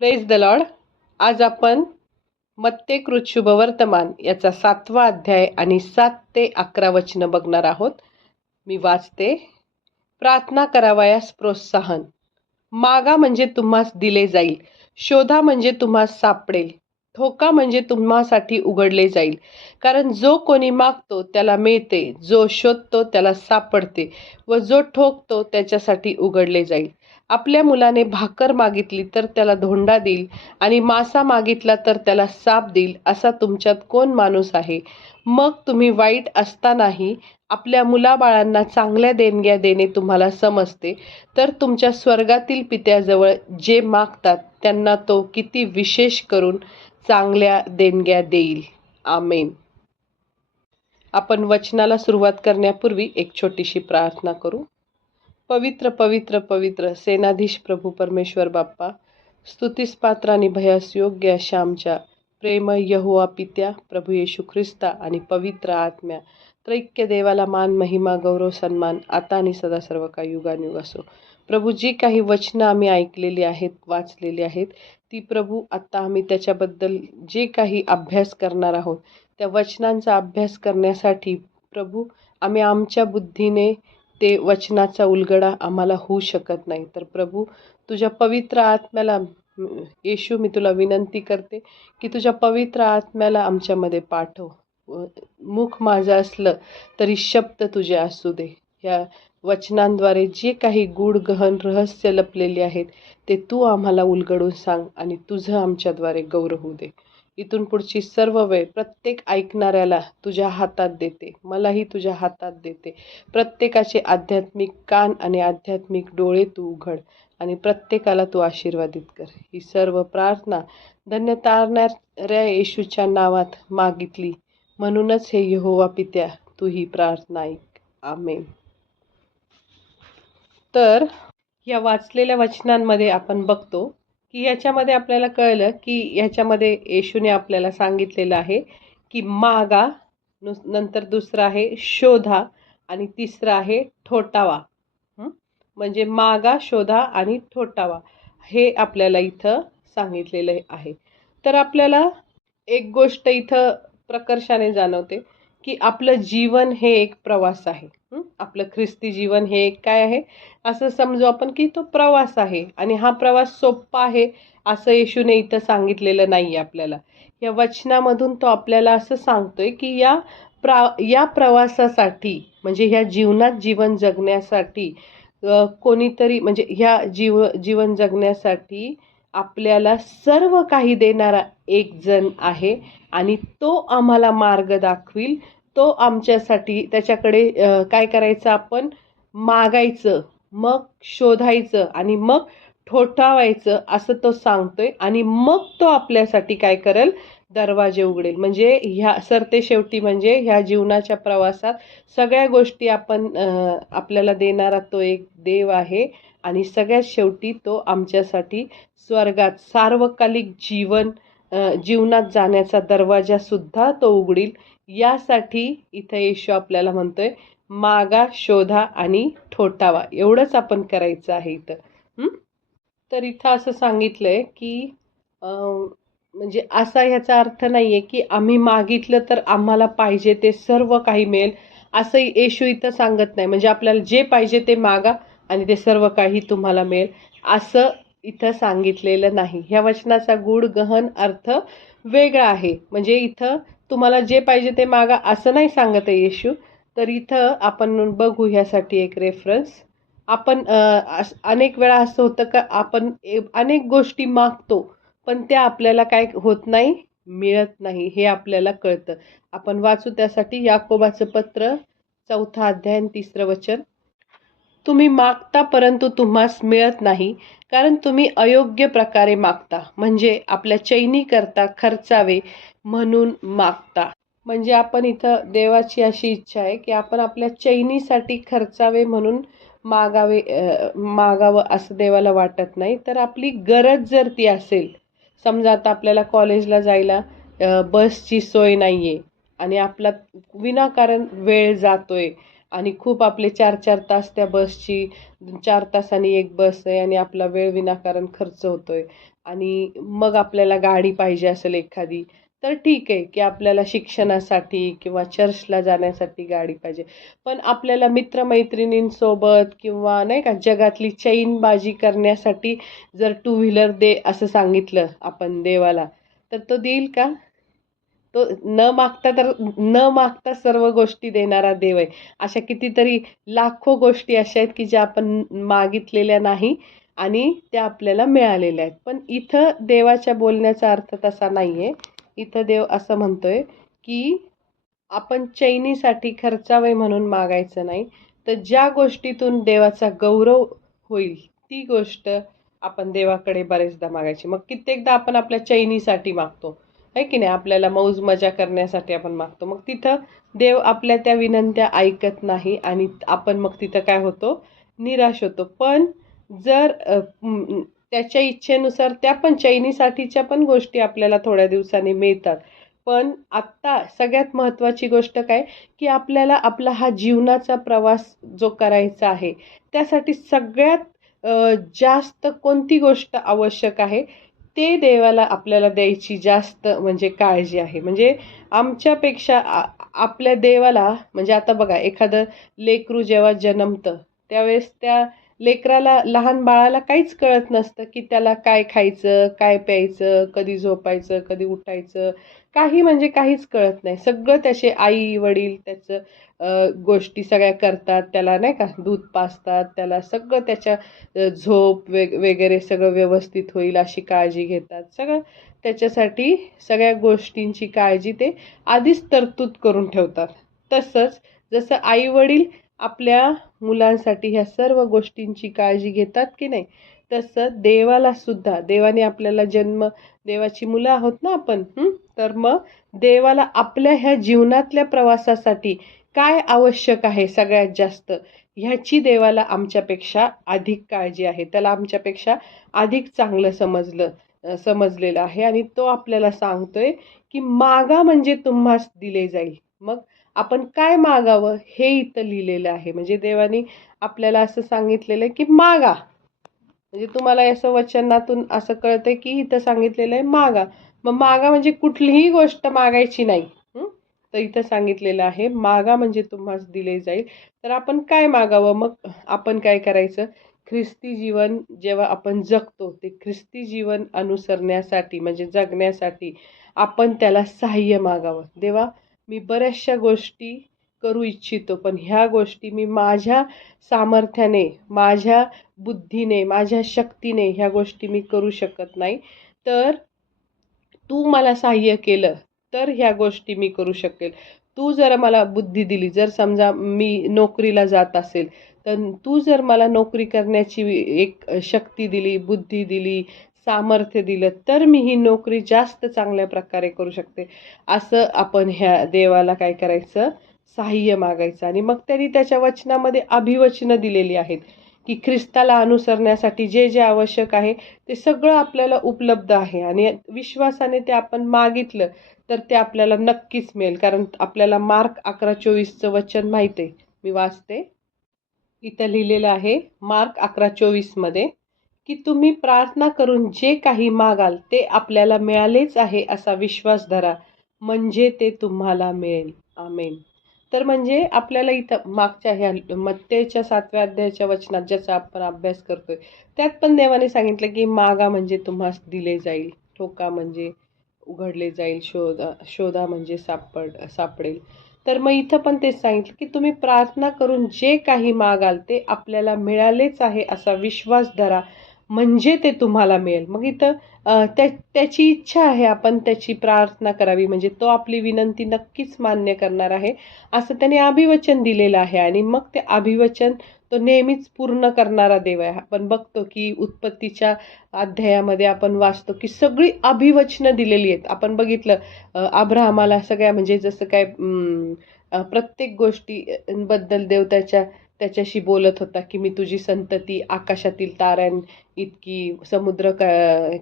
Praise the Lord. आज आपण मत्तेकृत शुभवर्तमान याचा 7वा अध्याय आणि 7 ते 11 वचनं बघणार आहोत. मी वाचते. प्रार्थना करावयास प्रोत्साहन. मागा म्हणजे तुम्हास दिले जाईल, शोधा म्हणजे तुम्हास सापडेल, ठोका म्हणजे तुम्हासाठी उघडले जाईल. कारण जो कोणी मागतो त्याला मिळते, जो शोधतो त्याला सापडते, व जो ठोकतो त्याच्यासाठी उघडले जाईल. आपल्या मुलाने भाकर मागितली तर त्याला धोंडा देईल, आणि मासा मागितला तर त्याला साप देईल. असा तुमच्यात कोण माणूस आहे? मग तुम्ही वाईट असतानाही आपल्या मुलाबाळांना चांगल्या देणग्या देणे तुम्हाला समजते, तर तुमच्या स्वर्गातील पित्याजवळ जे मागतात त्यांना तो किती विशेष करून चांगल्या देणग्या देईल. आमेन. आपण वचनाला सुरुवात करण्यापूर्वी एक छोटीशी प्रार्थना करू. पवित्र पवित्र पवित्र सेनाधीश प्रभू परमेश्वर बाप्पा, स्तुतीस पात्र आणि भयास योग्य अशा आमच्या प्रेमय यहोवा पित्या, प्रभू येशू ख्रिस्ता आणि पवित्र आत्म्या त्रैक्य देवाला मान, महिमा, गौरव, सन्मान आता आणि सदा सर्व काही युगानुयुग असो. प्रभू, जी काही वचनं आम्ही ऐकलेली आहेत, वाचलेली आहेत, ती प्रभू आत्ता आम्ही त्याच्याबद्दल जे काही अभ्यास करणार आहोत, त्या वचनांचा अभ्यास करण्यासाठी प्रभू आम्ही आमच्या बुद्धीने ते वचनाचा उलगडा आम्हाला होऊ शकत नाही. तर प्रभू, तुझ्या पवित्र आत्म्याला येशू, मी तुला विनंती करते की तुझ्या पवित्र आत्म्याला आमच्यामध्ये पाठव. मुख माझं असलं तरी शब्द तुझे असू दे. या वचनांद्वारे जे काही गूढ गहन रहस्य लपलेले आहेत ते तू आम्हाला उलगडून सांग आणि तुझं आमच्याद्वारे गौरव होऊ दे. इथून पुढची सर्व वेळ प्रत्येक ऐकणाऱ्याला तुझ्या हातात देते, मलाही तुझ्या हातात देते. प्रत्येकाचे आध्यात्मिक कान आणि आध्यात्मिक डोळे तू उघड आणि प्रत्येकाला तू आशीर्वादित कर. ही सर्व प्रार्थना धन्य तारणाऱ्या येशूच्या नावात मागितली, म्हणूनच हे यहोवा पित्या, तू ही प्रार्थना ऐक. आमेन. तर या वाचलेल्या वचनांमध्ये आपण बघतो की याच्यामध्ये आपल्याला कळलं की याच्यामध्ये येशूने आपल्याला सांगितलेलं आहे की मागा, नंतर दुसरं आहे शोधा आणि तिसरं आहे ठोठावा. म्हणजे मागा, शोधा आणि ठोठावा हे आपल्याला इथं सांगितलेलं आहे. तर आपल्याला एक गोष्ट इथं प्रकर्षाने जाणवते की आपलं जीवन हे एक प्रवास आहे. आपलं ख्रिस्ती जीवन हे एक काय आहे, असं समजू आपण की तो प्रवास आहे आणि हा प्रवास सोपा आहे असं येशूने इथं सांगितलेलं नाही आपल्याला. या वचनामधून तो आपल्याला असं सांगतोय की या प्रवासासाठी, म्हणजे ह्या जीवनात जीवन जगण्यासाठी कोणीतरी, म्हणजे ह्या जीवन जगण्यासाठी आपल्याला सर्व काही देणारा एक जण आहे आणि तो आम्हाला मार्ग दाखविल. तो आमच्यासाठी त्याच्याकडे काय करायचं, आपण मागायचं, मग शोधायचं आणि मग ठोठावायचं असं तो सांगतोय. आणि मग तो आपल्यासाठी काय करेल, दरवाजे उघडेल. म्हणजे ह्या सरतेशेवटी म्हणजे ह्या जीवनाच्या प्रवासात सगळ्या गोष्टी आपल्याला देणारा तो एक देव आहे आणि सगळ्यात शेवटी तो आमच्यासाठी स्वर्गात सार्वकालिक जीवनात जाण्याचा दरवाजा सुद्धा तो उघडील. यासाठी इथं येशू आपल्याला म्हणतोय मागा, शोधा आणि ठोठावा. एवढंच आपण करायचं आहे इथं. तर इथं असं सांगितलंय की म्हणजे असा ह्याचा अर्थ नाहीये की आम्ही मागितलं तर आम्हाला पाहिजे ते सर्व काही मिळेल, असं येशू इथं सांगत नाही. म्हणजे आपल्याला जे पाहिजे ते मागा आणि ते सर्व काही तुम्हाला मिळेल असं इथं सांगितलेलं नाही. ह्या वचनाचा गूढ गहन अर्थ वेगळा आहे. म्हणजे इथं तुम्हाला जे पाहिजे ते मागा असं नाही सांगत आहे येशू. तर इथं आपण बघू ह्यासाठी एक रेफरन्स. आपण अनेक वेळा असं होतं का आपण अनेक गोष्टी मागतो पण त्या आपल्याला काय होत नाही, मिळत नाही, हे आपल्याला कळतं. आपण वाचू त्यासाठी याकोबाचं पत्र 4 अध्याय 3 वचन. तुम्ही मागता परंतु तुम्हास मिळत नाही, कारण तुम्ही अयोग्य प्रकारे मागता, म्हणजे आपल्या चैनीकरता खर्चावे म्हणून मागता. म्हणजे आपण इथं देवाची अशी इच्छा आहे की आपण आपल्या चैनीसाठी खर्चावे म्हणून मागावं असं देवाला वाटत नाही. तर आपली गरज जर ती असेल, समजा आता आपल्याला कॉलेजला जायला बसची सोय नाही आहे आणि आपला विनाकारण वेळ जातोय आणि खूप आपले 4-4 तास त्या बसची 4 तासांनी एक बस आहे आणि आपला वेळ विनाकारण खर्च होतोय आणि मग आपल्याला गाडी पाहिजे असेल एखादी, तर ठीक आहे, की आपल्याला शिक्षणासाठी किंवा चर्चला जाण्यासाठी गाडी पाहिजे. पण आपल्याला मित्र-मैत्रिणींसोबत किंवा नाही का जगातली चैनबाजी करण्यासाठी जर टू व्हीलर दे असं सांगितलं आपण देवाला, तर तो देईल का? तो न मागता सर्व गोष्टी देणारा देव आहे. अशा कितीतरी लाखो गोष्टी अशा आहेत, की ज्या आपण मागितलेल्या नाही आणि त्या आपल्याला मिळालेल्या आहेत. पण इथं देवाच्या बोलण्याचा अर्थ तसा नाहीये. इथं देव असं म्हणतोय, की आपण चैनीसाठी खर्चावे म्हणून मागायचं नाही, तर ज्या गोष्टीतून देवाचा गौरव होईल, ती गोष्ट आपण देवाकडे बरेचदा मागायची. मग कित्येकदा आपण आपल्या चैनीसाठी मागतो, आहे की नाही? आपल्याला मौज मजा करण्यासाठी आपण मागतो. मग तिथं देव आपल्या त्या विनंत्या ऐकत नाही आणि आपण मग तिथं काय होतो? निराश होतो. पण जर त्याच्या इच्छेनुसार त्या पण चैनीसाठीच्या पण गोष्टी आपल्याला थोड्या दिवसांनी मिळतात. पण आत्ता सगळ्यात महत्त्वाची गोष्ट काय, की आपल्याला आपला हा जीवनाचा प्रवास जो करायचा आहे, त्यासाठी सगळ्यात जास्त कोणती गोष्ट आवश्यक आहे, ते देवाला आपल्याला द्यायची जास्त म्हणजे काळजी आहे. म्हणजे आमच्यापेक्षा आपल्या देवाला म्हणजे आता बघा एखादं लेकरू जेव्हा जन्मतं, त्यावेळेस त्या लेकराला, लहान बाळाला काहीच कळत नसतं, की त्याला काय खायचं, काय प्यायचं, कधी झोपायचं, कधी उठायचं, काही म्हणजे काहीच कळत नाही. सगळं त्याचे आई-वडील त्याचं गोष्टी सगळ्या करतात. त्याला नाही का दूध पाजतात, त्याला सगळं त्याच्या झोप वगैरे सगळं व्यवस्थित होईल अशी काळजी घेतात. सगळं त्याच्यासाठी सगळ्या गोष्टींची काळजी ते आधीच तरतूद करून ठेवतात. तसंच जसं आई-वडील आपल्या मुलांसाठी ह्या सर्व गोष्टींची काळजी घेतात की नाही, तसं देवाला सुद्धा देवाने आपल्याला जन्म देवाची मुलं आहोत ना आपण, तर मग देवाला आपल्या ह्या जीवनातल्या प्रवासासाठी काय आवश्यक आहे सगळ्यात जास्त, ह्याची देवाला आमच्यापेक्षा अधिक काळजी आहे. त्याला आमच्यापेक्षा अधिक चांगलं समजलेलं आहे आणि तो आपल्याला सांगतोय, की मागा म्हणजे तुम्हास दिले जाईल. मग आपण काय मागावं हे इथं लिहिलेलं आहे. म्हणजे देवानी आपल्याला असं सांगितलेलं आहे, की मागा. म्हणजे तुम्हाला असं वचनातून असं कळतंय, की इथं सांगितलेलं आहे मागा. मग मागा म्हणजे कुठलीही गोष्ट मागायची नाही. हं? तर इथं सांगितलेलं आहे, मागा म्हणजे तुम्हास दिले जाईल. तर आपण काय मागावं? मग आपण काय करायचं? ख्रिस्ती जीवन जेव्हा आपण जगतो, ते ख्रिस्ती जीवन अनुसरण्यासाठी म्हणजे जगण्यासाठी आपण त्याला सहाय्य मागावं. देवा, मी बऱ्याचशा गोष्टी करू इच्छितो, पण ह्या गोष्टी मी माझ्या सामर्थ्याने, माझ्या बुद्धीने, माझ्या शक्तीने ह्या गोष्टी मी करू शकत नाही. तर तू मला सहाय्य केलं, तर ह्या गोष्टी मी करू शकेल. तू जर मला बुद्धी दिली, जर समजा मी नोकरीला जात असेल, तर तू जर मला नोकरी करण्याची एक शक्ती दिली, बुद्धी दिली, सामर्थ्य दिलं, तर मी ही नोकरी जास्त चांगल्या प्रकारे करू शकते. असं आपण ह्या देवाला काय करायचं? सहाय्य मागायचं आणि मग त्यांनी त्याच्या वचनामध्ये अभिवचनं दिलेली आहेत, की ख्रिस्ताला अनुसरण्यासाठी जे जे आवश्यक आहे ते सगळं आपल्याला उपलब्ध आहे आणि विश्वासाने ते आपण मागितलं तर ते आपल्याला नक्कीच मिळेल. कारण आपल्याला मार्क 11:24चं वचन माहिती आहे. मी वाचते. इथं लिहिलेलं आहे मार्क 11:24 मध्ये, की तुम्ही प्रार्थना करून जे काही मागाल ते आपल्याला मिळालेच आहे असा विश्वास धरा, म्हणजे ते तुम्हाला मिळेल. आमेन. तर म्हणजे आपल्याला इथं मागच्या ह्या मत्तेच्या 7व्या अध्यायाच्या वचनात ज्याचा आपण अभ्यास करतोय, त्यात पण देवाने सांगितलं, की मागा म्हणजे तुम्हास दिले जाईल, ठोका म्हणजे उघडले जाईल, शोधा शोधा म्हणजे सापडेल. तर मग इथं पण तेच सांगितलं, की तुम्ही प्रार्थना करून जे काही मागाल ते आपल्याला मिळालेच आहे असा विश्वास धरा, म्हणजे ते तुम्हाला मिळेल. मग इथं त्याची इच्छा आहे आपण त्याची प्रार्थना करावी, म्हणजे तो आपली विनंती नक्कीच मान्य करणार आहे, असं त्याने अभिवचन दिलेलं आहे आणि मग ते अभिवचन तो नेहमीच पूर्ण करणारा देव आहे. आपण बघतो, की उत्पत्तीच्या अध्यायामध्ये आपण वाचतो, की सगळी अभिवचनं दिलेली आहेत. आपण बघितलं अब्राहमाला सगळ्या म्हणजे जसं काय प्रत्येक गोष्टी बद्दल देव त्याच्या त्याच्याशी बोलत होता की मी तुझी संतती आकाशातील ताऱ्यां इतकी, समुद्र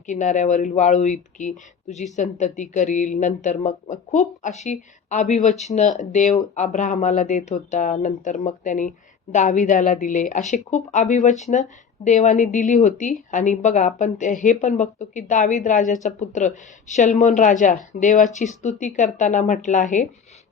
किनाऱ्यावरील वाळू इतकी तुझी संतती करील. नंतर मग खूप अशी अभिवचनं देव अब्राहमाला देत होता. नंतर मग त्यांनी दाविदाला दिले. अशी खूप अभिवचनं देवाने दिली होती. आणि बघा आपण हे पण बघतो की दावीद राजाचा पुत्र शल्मोन राजा देवाची स्तुती करताना म्हटलं आहे,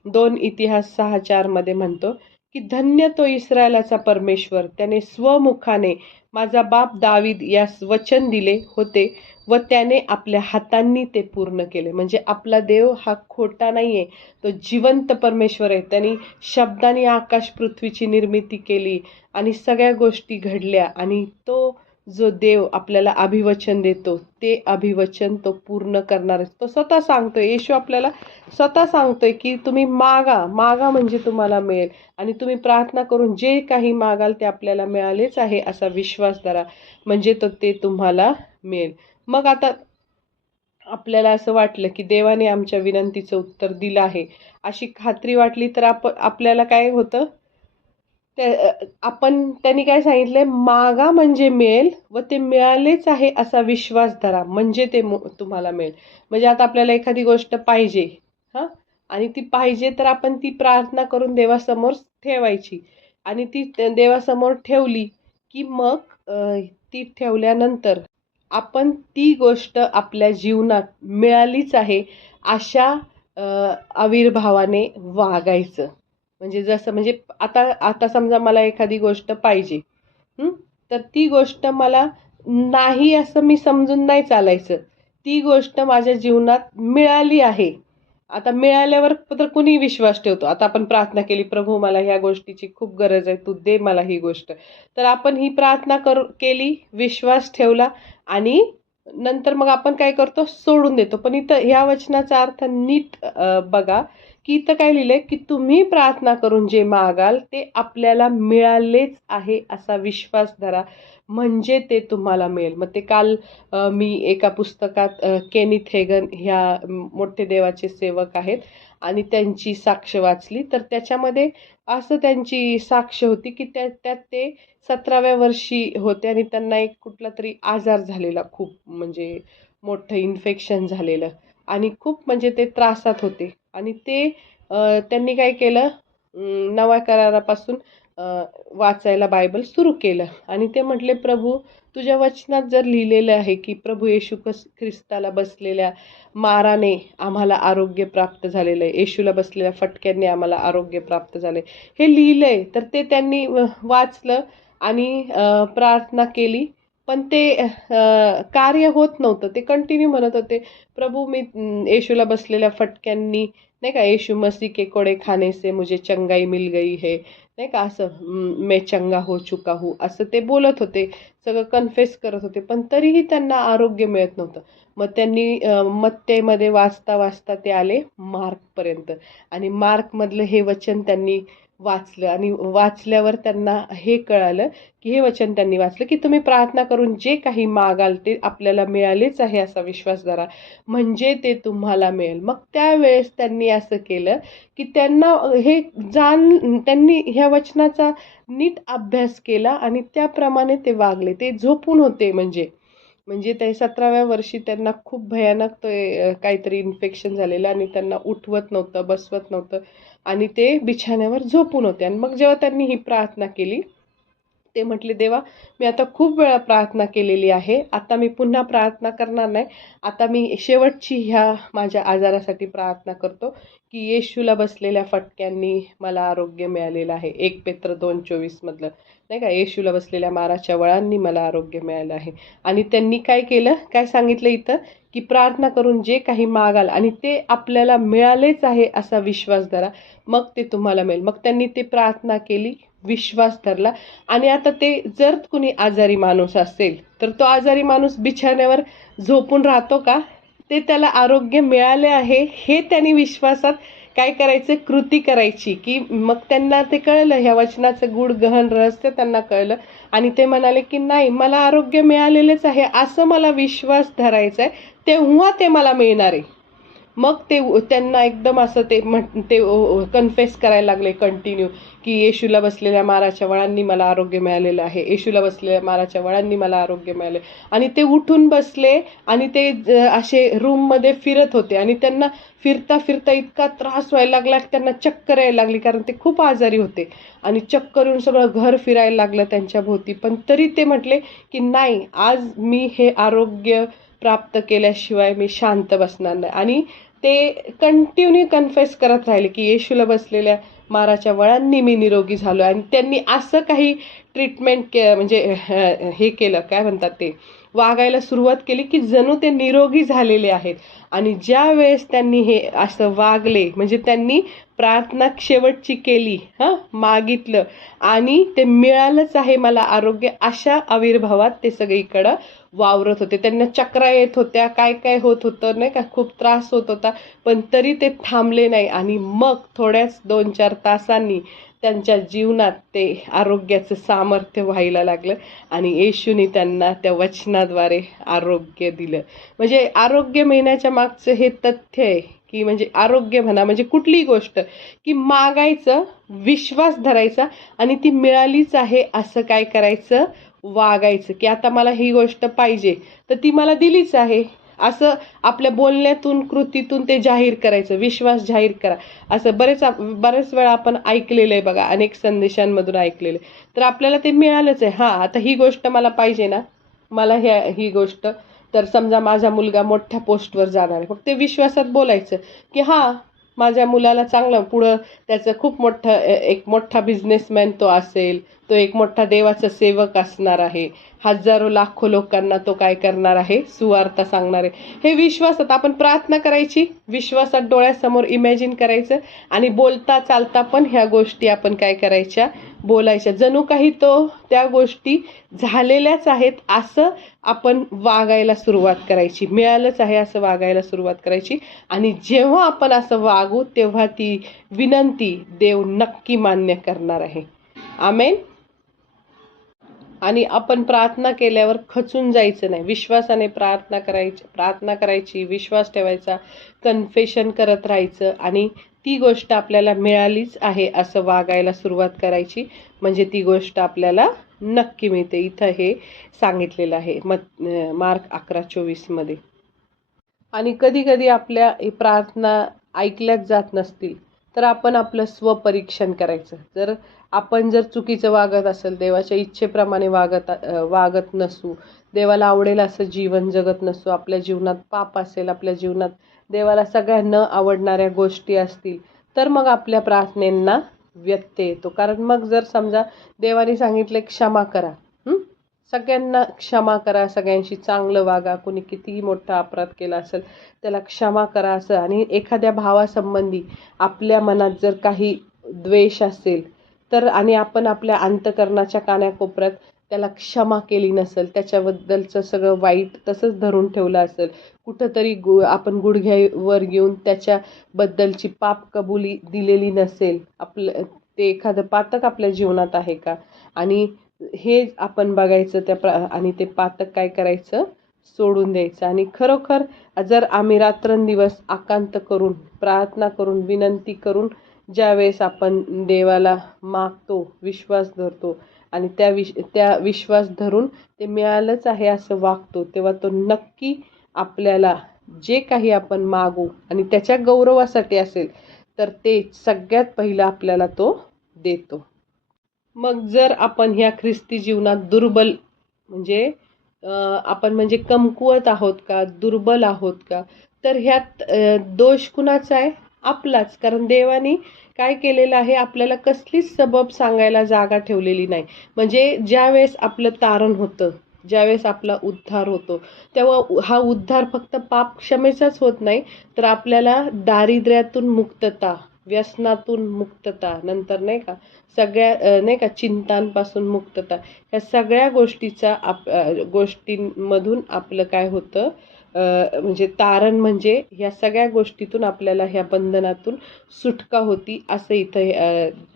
2 इतिहास 6:4 मध्ये म्हणतो की धन्य तो इस्रायलाचा परमेश्वर, त्याने स्वमुखाने माझा बाप दावीद यास वचन दिले होते व त्याने आपल्या हातांनी ते पूर्ण केले. म्हणजे आपला देव हा खोटा नाहीये, तो जिवंत परमेश्वर आहे. त्यांनी शब्दाने आकाश पृथ्वीची निर्मिती केली आणि सगळ्या गोष्टी घडल्या. आणि तो जो देव आपल्याला अभिवचन देतो ते अभिवचन तो पूर्ण करणार आहे. तो स्वतः सांगतोय, येशू आपल्याला स्वतः सांगतोय की तुम्ही मागा, मागा म्हणजे तुम्हाला मिळेल. आणि तुम्ही प्रार्थना करून जे काही मागाल ते आपल्याला मिळालेच आहे असा विश्वास धरा, म्हणजे तो ते तुम्हाला मिळेल. मग आता आपल्याला असं वाटलं की देवाने आमच्या विनंतीचं उत्तर दिलं आहे अशी खात्री वाटली तर आपल्याला काय होतं, आपण त्यांनी काय सांगितलंय, मागा म्हणजे मिळेल व ते मिळालेच आहे असा विश्वास धरा, म्हणजे ते तुम्हाला मिळेल. म्हणजे आता आपल्याला एखादी गोष्ट पाहिजे, हां, आणि ती पाहिजे तर आपण ती प्रार्थना करून देवासमोर ठेवायची. आणि ती देवासमोर ठेवली की मग ती ठेवल्यानंतर आपण ती गोष्ट आपल्या जीवनात मिळालीच आहे अशा आविर्भावाने वागायचं. म्हणजे जसं, म्हणजे आता आता समजा मला एखादी गोष्ट पाहिजे, तर ती गोष्ट मला नाही असं मी समजून नाही चालायचं. ती गोष्ट माझ्या जीवनात मिळाली आहे. आता मिळाल्यावर तर कुणी विश्वास ठेवतो. आता आपण प्रार्थना केली, प्रभू मला ह्या गोष्टीची खूप गरज आहे, तू दे मला ही गोष्ट. तर आपण ही प्रार्थना केली, विश्वास ठेवला आणि नंतर मग आपण काय करतो, सोडून देतो. पण इथं ह्या वचनाचा अर्थ नीट बघा की इथं काय लिहिलंय की तुम्ही प्रार्थना करून जे मागाल ते आपल्याला मिळालेच आहे असा विश्वास धरा, म्हणजे ते तुम्हाला मिळेल. मग ते काल मी एका पुस्तकात केनिथ हेगन ह्या मोठे देवाचे सेवक आहेत आणि त्यांची साक्ष वाचली. तर त्याच्यामध्ये असं त्यांची साक्ष होती की त्यात ते 17व्या वर्षी होते आणि त्यांना एक कुठला तरी आजार झालेला, खूप म्हणजे मोठं इन्फेक्शन झालेलं आणि खूप म्हणजे ते त्रासात होते. आणि ते त्यांनी काय केलं, नव्या करारापासून वाचायला बायबल सुरू केलं आणि ते म्हटले, प्रभू तुझ्या वचनात जर लिहिलेलं आहे की प्रभू येशू ख्रिस्ताला बसलेल्या माराने आम्हाला आरोग्य प्राप्त झालेलं आहे, येशूला बसलेल्या फटक्यांनी आम्हाला आरोग्य प्राप्त झाले, हे लिहिलंय. तर ते त्यांनी वाचलं आणि प्रार्थना केली. पण ते कार्य होत नव्हतं. ते कंटिन्यू म्हणत होते, प्रभू मी येशूला बसलेल्या फटक्यांनी, नाही का, येशू मसीह के कोड़े खाने से मुझे चंगाई मिल गई है, नाही का, असं मैं चंगा हो चुका हूँ, असं ते बोलत होते, सगळं कन्फेस करत होते. पण तरीही त्यांना आरोग्य मिळत नव्हतं. मग त्यांनी मत्तेमध्ये वाचता वाचता ते आले मार्कपर्यंत आणि मार्कमधलं हे वचन त्यांनी वाचलं आणि वाचल्यावर त्यांना हे कळालं की हे वचन त्यांनी वाचलं की तुम्ही प्रार्थना करून जे काही मागाल ते आपल्याला मिळालेच आहे असा विश्वास धरा, म्हणजे ते तुम्हाला मिळेल. मग त्यावेळेस त्यांनी असं केलं की त्यांना हे त्यांनी ह्या वचनाचा नीट अभ्यास केला आणि त्याप्रमाणे ते वागले. ते झोपून होते, म्हणजे ते 17व्या वर्षी त्यांना खूप भयानक ते काहीतरी इन्फेक्शन झालेलं आणि त्यांना उठवत नव्हतं, बसवत नव्हतं आणि ते बिछाण्यावर झोपून होते. आणि मग जेव्हा त्यांनी ही प्रार्थना केली, ते म्हटले, देवा मी आता खूप वेळा प्रार्थना केलेली आहे, आता मी पुन्हा प्रार्थना करणार नाही. आता मी शेवटची ह्या माझ्या आजारासाठी प्रार्थना करतो की येशूला बसलेल्या फटक्यांनी मला आरोग्य मिळालेलं आहे. 1 पेत्र 2:24 मधलं, नाही का, येशूला बसलेल्या माराच्या वळांनी मला आरोग्य मिळालं आहे. आणि त्यांनी काय केलं, काय सांगितलं इथं की प्रार्थना करून जे काही मागाल आणि ते आपल्याला मिळालेच आहे असा विश्वास धरा, मग ते तुम्हाला मिळेल. मग त्यांनी ते प्रार्थना केली, विश्वास धरला. आणि आता ते जर कुणी आजारी माणूस असेल तर तो आजारी माणूस बिछाण्यावर झोपून राहतो का, ते त्याला आरोग्य मिळाले आहे हे त्यांनी विश्वासात काय करायचं, कृती करायची. की मग त्यांना ते कळलं, ह्या वचनाचं गूढ गहन रहस्य त्यांना कळलं आणि ते म्हणाले की नाही, मला आरोग्य मिळालेलेच आहे असं मला विश्वास धरायचा आहे, तेव्हा ते मला मिळणार आहे. मग त्यांना एकदम असं ते कन्फेस करायला लागले कंटिन्यू, की येशूला बसलेल्या माराच्या वळांनी मला आरोग्य मिळालेलं आहे, येशूला बसलेल्या माराच्या वळांनी मला आरोग्य मिळाले. आणि ते उठून बसले आणि ते असे रूममध्ये फिरत होते आणि त्यांना फिरता फिरता इतका त्रास व्हायला लागला की त्यांना चक्कर यायला लागली, कारण ते खूप आजारी होते. आणि चक्कर येऊन सगळं घर फिरायला लागलं त्यांच्या भोवती. पण तरी ते म्हटले की नाही, आज मी हे आरोग्य प्राप्त केल्याशिवाय मी शांत बसणार नाही. आणि ते कंटिन्यू कन्फेस करत राहिले की येशूला बसलेल्या माराच्या वळांनी मी निरोगी झालो. आणि त्यांनी असं काही ट्रीटमेंट म्हणजे हे केलं, काय म्हणतात ते, वागायला सुरुवात केली की जणू ते निरोगी झालेले आहेत. आणि ज्या वेळेस त्यांनी हे असं वागले, म्हणजे त्यांनी प्रार्थना शेवटची केली, मागितलं आणि ते मिळालंच आहे मला आरोग्य, अशा आविर्भावात ते सगळीकडं वावरत होते. त्यांना चक्रा येत होत्या, काय काय होत होतं नाही का, खूप त्रास होत होता, पण तरी ते थांबले नाही. आणि मग थोड्याच 2-4 तासांनी त्यांच्या जीवनात ते आरोग्याचं सामर्थ्य व्हायला लागलं आणि येशूने त्यांना त्या वचनाद्वारे आरोग्य दिलं. म्हणजे आरोग्य मिळण्याच्या मागचं हे तथ्य आहे की म्हणजे आरोग्य म्हणा म्हणजे कुठलीही गोष्ट, की मागायचं, विश्वास धरायचा आणि ती मिळालीच आहे असं काय करायचं, वागायचं, की आता मला ही गोष्ट पाहिजे तर ती मला दिलीच आहे असं आपल्या बोलण्यातून कृतीतून ते जाहीर करायचं, विश्वास जाहीर करा. असं बरेच वेळा आपण ऐकलेलं आहे बघा, अनेक संदेशांमधून ऐकलेलं आहे. तर आपल्याला ते मिळालंच आहे, आता ही गोष्ट मला पाहिजे ना, मला ही गोष्ट, तर समजा माझा मुलगा मोठ्या पोस्टवर जाणार आहे, फक्त ते विश्वासात बोलायचं की माझ्या मुलाला चांगलं पुढं त्याचं खूप मोठं एक मोठा बिझनेसमॅन तो असेल, तो एक मोठा देवाचा सेवक असणार आहे, हजारो लाखो लोकांना तो काय करणार आहे, सुवार्ता सांगणार आहे. हे विश्वासात आपण प्रार्थना करायची, विश्वासात डोळ्यासमोर इमॅजिन करायचं आणि बोलता चालता पण ह्या गोष्टी आपण काय करायच्या, बोलायच्या, जणू काही त्या गोष्टी झालेल्याच आहेत असं आपण वागायला सुरुवात करायची, मिळालंच आहे असं वागायला सुरुवात करायची. आणि जेव्हा आपण असं वागू तेव्हा ती विनंती देव नक्की मान्य करणार आहे. आमेन. आणि आपण प्रार्थना केल्यावर खचून जायचं नाही, विश्वासाने प्रार्थना करायची, विश्वास ठेवायचा, कन्फेशन करत राहायचं आणि ती गोष्ट आपल्याला मिळालीच आहे असं वागायला सुरुवात करायची, म्हणजे ती गोष्ट आपल्याला नक्की मिळते. इथं हे सांगितलेलं आहे मार्क 11:24 मध्ये. आणि कधी कधी आपल्या प्रार्थना ऐकल्याच जात नसतील तर आपण आपलं स्वपरीक्षण करायचं. आपण जर चुकीचं वागत असेल, देवाच्या इच्छेप्रमाणे वागत नसू, देवाला आवडेल असं जीवन जगत नसू, आपल्या जीवनात पाप असेल, आपल्या जीवनात देवाला सगळ्या न आवडणाऱ्या गोष्टी असतील, तर मग आपल्या प्रार्थनेंना व्यत्यय येतो. कारण मग जर समजा देवाने सांगितले क्षमा करा, सगळ्यांना क्षमा करा, सगळ्यांशी चांगलं वागा, कोणी कितीही मोठा अपराध केला असेल त्याला क्षमा करा असं, आणि एखाद्या भावासंबंधी आपल्या मनात जर काही द्वेष असेल तर, आणि आपण आपल्या अंतकरणाच्या कानाकोपऱ्यात त्याला क्षमा केली नसेल, त्याच्याबद्दलचं सगळं वाईट तसंच धरून ठेवलं असेल, कुठंतरी आपण गुडघ्यावर घेऊन त्याच्याबद्दलची पाप कबुली दिलेली नसेल, आपलं ते एखादं पातक आपल्या जीवनात आहे का, आणि हे आपण बघायचं आणि ते पातक काय करायचं, सोडून द्यायचं. आणि खरोखर जर आम्ही रात्रंदिवस आकांत करून, प्रार्थना करून, विनंती करून ज्यावेळेस आपण देवाला मागतो, विश्वास धरतो आणि त्या विश्वास धरून ते मिळालंच आहे असं वागतो, तेव्हा तो नक्की आपल्याला जे काही आपण मागू आणि त्याच्या गौरवासाठी असेल तर ते सगळ्यात पहिलं आपल्याला तो देतो. मग जर आपण ह्या ख्रिस्ती जीवनात दुर्बल, म्हणजे आपण म्हणजे कमकुवत आहोत का, दुर्बल आहोत का, तर ह्यात दोष कुणाचा आहे, आपलाच. कारण देवाने काय केलेलं आहे, आपल्याला कसलीच सबब सांगायला जागा ठेवलेली नाही. म्हणजे ज्यावेळेस आपलं तारण होतं, ज्यावेळेस आपला उद्धार होतो, तेव्हा हा उद्धार फक्त पाप क्षमेचाच होत नाही, तर आपल्याला दारिद्र्यातून मुक्तता, व्यसनातून मुक्तता, नंतर नाही का सगळ्या नाही का चिंतांपासून मुक्तता, ह्या सगळ्या गोष्टींमधून आपलं काय होतं, म्हणजे तारण म्हणजे ह्या सगळ्या गोष्टीतून आपल्याला ह्या बंधनातून सुटका होती असं इथं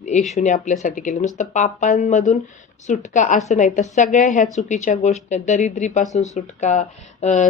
येशूने आपल्यासाठी केलं. नुसतं पापांमधून सुटका असं नाही, तर सगळ्या ह्या चुकीच्या गोष्टी, दरिद्रीपासून सुटका,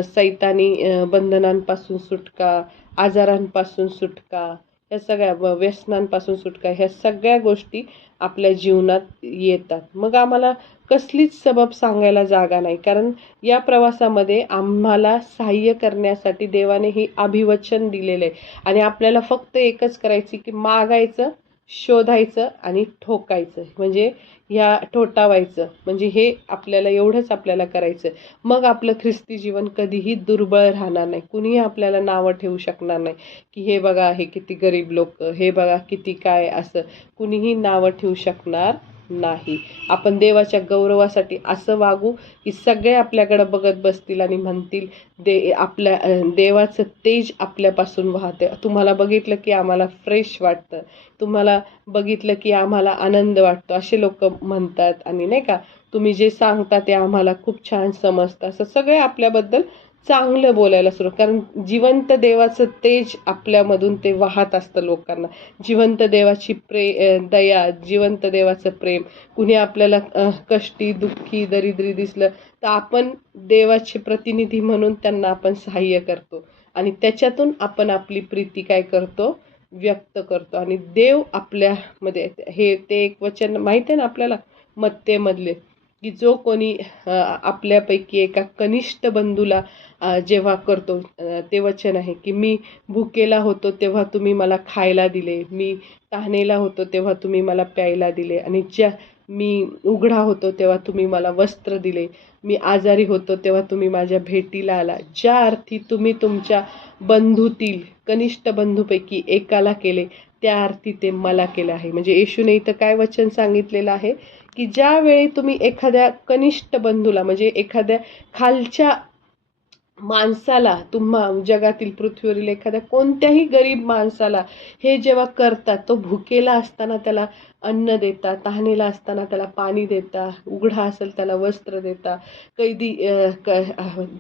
सैतानी बंधनांपासून सुटका, आजारांपासून सुटका, ह्या सगळ्या व्यसनांपासून सुटका, ह्या सगळ्या गोष्टी आपल्या जीवनात येतात. मग आम्हाला कसलीच सबब सांगायला जागा नाही, कारण या प्रवासामध्ये आम्हाला सहाय्य करण्यासाठी देवाने ही अभिवचन दिलेलं आहे आणि आपल्याला फक्त एकच करायची की मागायचं, शोधायचं आणि ठोकायचं, म्हणजे ह्या ठोठावायचं, म्हणजे हे आपल्याला एवढंच आपल्याला करायचं. मग आपलं ख्रिस्ती जीवन कधीही दुर्बळ राहणार नाही. कुणीही आपल्याला नावं ठेवू शकणार नाही की हे बघा हे किती गरीब लोक, हे बघा किती काय, असं कुणीही नावं ठेवू शकणार नाही. आपण देवाच्या गौरवासाठी असं वागू की सगळे आपल्याकडं बघत बसतील आणि म्हणतील आपल्या देवाचं तेज आपल्यापासून वाहते. तुम्हाला बघितलं की आम्हाला फ्रेश वाटतं, तुम्हाला बघितलं की आम्हाला आनंद वाटतो, असे लोक म्हणतात. आणि नाही का, तुम्ही जे सांगता ते आम्हाला खूप छान समजतं, असं सगळे आपल्याबद्दल चांगलं बोलायला सुरू, कारण जिवंत देवाचं तेज आपल्यामधून ते वाहत असतं लोकांना. जिवंत देवाची दया, जिवंत देवाचं प्रेम. कुणी आपल्याला कष्टी, दुःखी, दरिद्री दिसलं तर आपण देवाचे प्रतिनिधी म्हणून त्यांना आपण सहाय्य करतो आणि त्याच्यातून आपण आपली प्रीती काय करतो, व्यक्त करतो. आणि देव आपल्यामध्ये, हे ते एक वचन माहिती आहे ना आपल्याला, मत्तेमधले, की जो कोणी आपल्यापैकी एका कनिष्ठ बंधूला जेव्हा करतो, ते वचन आहे की मी भुकेला होतो तेव्हा तुम्ही मला खायला दिले, मी तहानेला होतो तेव्हा तुम्ही मला प्यायला दिले, आणि मी उघडा होतो तेव्हा तुम्ही मला वस्त्र दिले, मी आजारी होतो तेव्हा तुम्ही माझ्या भेटीला आला. ज्या अर्थी तुम्ही तुमच्या बंधूतील कनिष्ठ बंधूपैकी एकाला केले, त्या अर्थी ते मला केलं आहे. म्हणजे येशूने इथं काय वचन सांगितलेलं आहे की ज्यावेळी तुम्ही एखाद्या कनिष्ठ बंधूला, म्हणजे एखाद्या खालच्या माणसाला, जगातील पृथ्वीवरील एखाद्या कोणत्याही गरीब माणसाला हे जेव्हा करतात, तो भुकेला असताना त्याला अन्न देता, तहानेला असताना त्याला पाणी देता, उघडा असेल त्याला वस्त्र देता, कैदी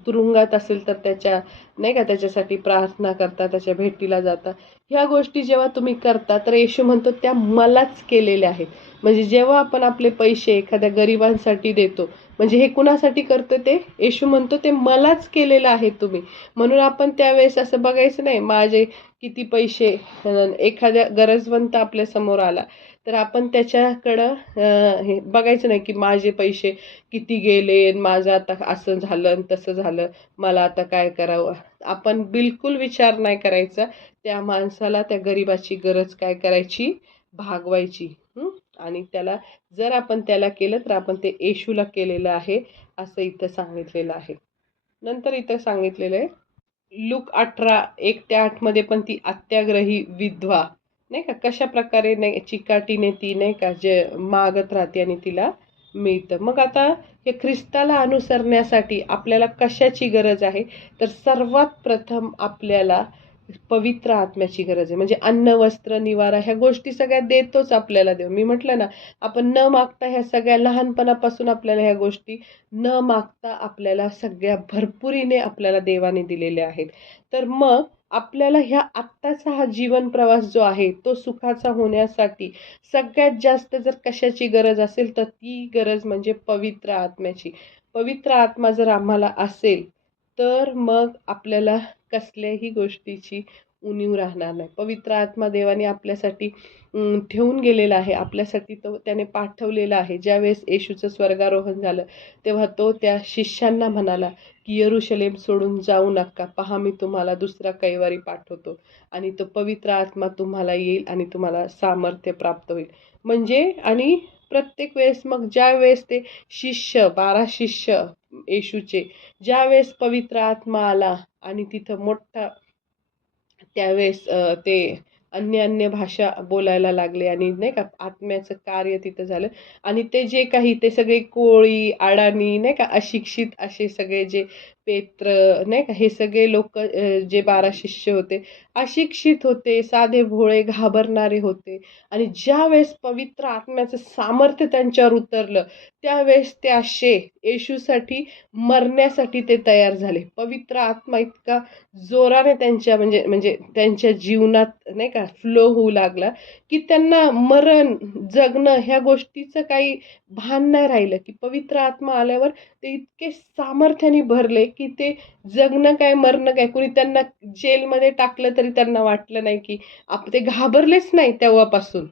तुरुंगात असेल तर त्याच्या नाही का त्याच्यासाठी प्रार्थना करता, त्याच्या भेटीला जाता. ह्या गोष्टी जेव्हा तुम्ही करता तर येशू म्हणतो त्या मलाच केलेल्या आहेत. म्हणजे जेव्हा आपण आपले पैसे एखाद्या गरिबांसाठी देतो, म्हणजे हे कुणासाठी करतो, ते येशू म्हणतो ते मलाच केलेलं आहे तुम्ही. म्हणून आपण त्यावेळेस असं बघायचं नाही माझे किती पैसे, एखाद्या गरजवंत आपल्या समोर आला तर आपण त्याच्याकडं हे बघायचं नाही की माझे पैसे किती गेले, माझं आता असं झालं आणि तसं झालं, मला आता काय करावं. आपण बिलकुल विचार नाही करायचा, त्या माणसाला, त्या गरिबाची गरज काय करायची, भागवायची. आणि त्याला, जर आपण त्याला केलं तर आपण ते येशूला केलेलं आहे असं इथं सांगितलेलं आहे. नंतर इथं सांगितलेलं आहे लूक 18:1-8 मध्ये पण ती अत्याग्रही विधवा नाही का कशा प्रकारे नाही चिकाटीने ती नाही का जे मागत राहते आणि तिला मिळतं. मग आता हे ख्रिस्ताला अनुसरण्यासाठी आपल्याला कशाची गरज आहे, तर सर्वात प्रथम आपल्याला पवित्र आत्म्याची गरज आहे. म्हणजे अन्न, वस्त्र, निवारा ह्या गोष्टी सगळ्या देतोच आपल्याला देव. मी म्हटलं ना, आपण न मागता ह्या सगळ्या, लहानपणापासून आपल्याला ह्या गोष्टी न मागता आपल्याला सगळ्या भरपुरीने आपल्याला देवाने दिलेल्या आहेत. तर मग आपल्याला ह्या आत्ताचा हा जीवन प्रवास जो आहे तो सुखाचा होण्यासाठी सगळ्यात जास्त जर कशाची गरज असेल तर ती गरज म्हणजे पवित्र आत्म्याची. पवित्र आत्मा जर आम्हाला असेल तर मग आपल्याला कसल्याही गोष्टीची उणीव राहणार नाही. पवित्र आत्मा देवाने आपल्यासाठी ठेवून गेलेला आहे, आपल्यासाठी तो त्याने पाठवलेला आहे. ज्यावेळेस येशूचं स्वर्गारोहण झालं तेव्हा तो त्या शिष्यांना म्हणाला की यरूशलेम सोडून जाऊ नका, पहा मी तुम्हाला दुसरा कैवारी पाठवतो आणि तो पवित्र आत्मा तुम्हाला येईल आणि तुम्हाला सामर्थ्य प्राप्त होईल. म्हणजे आणि प्रत्येक वेळेस मग ज्या वेळेस ते 12 शिष्य येशूचे ज्यावेळेस पवित्र आत्मा आला आणि तिथं मोठा त्यावेळेस ते अन्य भाषा बोलायला लागले आणि नाही का आत्म्याचं कार्य तिथं झालं. आणि ते जे काही ते सगळे कोळी, अडाणी नाही का अशिक्षित असे सगळे जे पेत्र, नाही का, हे सगळे लोक, जे 12 शिष्य होते, अशिक्षित होते, साधे भोळे घाबरणारे होते. आणि ज्या वेळेस पवित्र आत्म्याचं सामर्थ्य त्यांच्यावर उतरलं, त्यावेळेस ते असे येशूसाठी मरण्यासाठी ते तयार झाले. पवित्र आत्मा इतका जोराने त्यांच्या म्हणजे म्हणजे त्यांच्या जीवनात, नाही का, फ्लो होऊ लागला, की त्यांना मरण, जगणं ह्या गोष्टीचं काही भान नाही राहिलं. की पवित्र आत्मा आल्यावर ते इतके सामर्थ्याने भरले, की ते जगणं काय, मरणं काय. कुणी त्यांना जेलमध्ये टाकलं तरी त्यांना वाटलं नाही, की ते घाबरलेच नाही तेव्हापासून.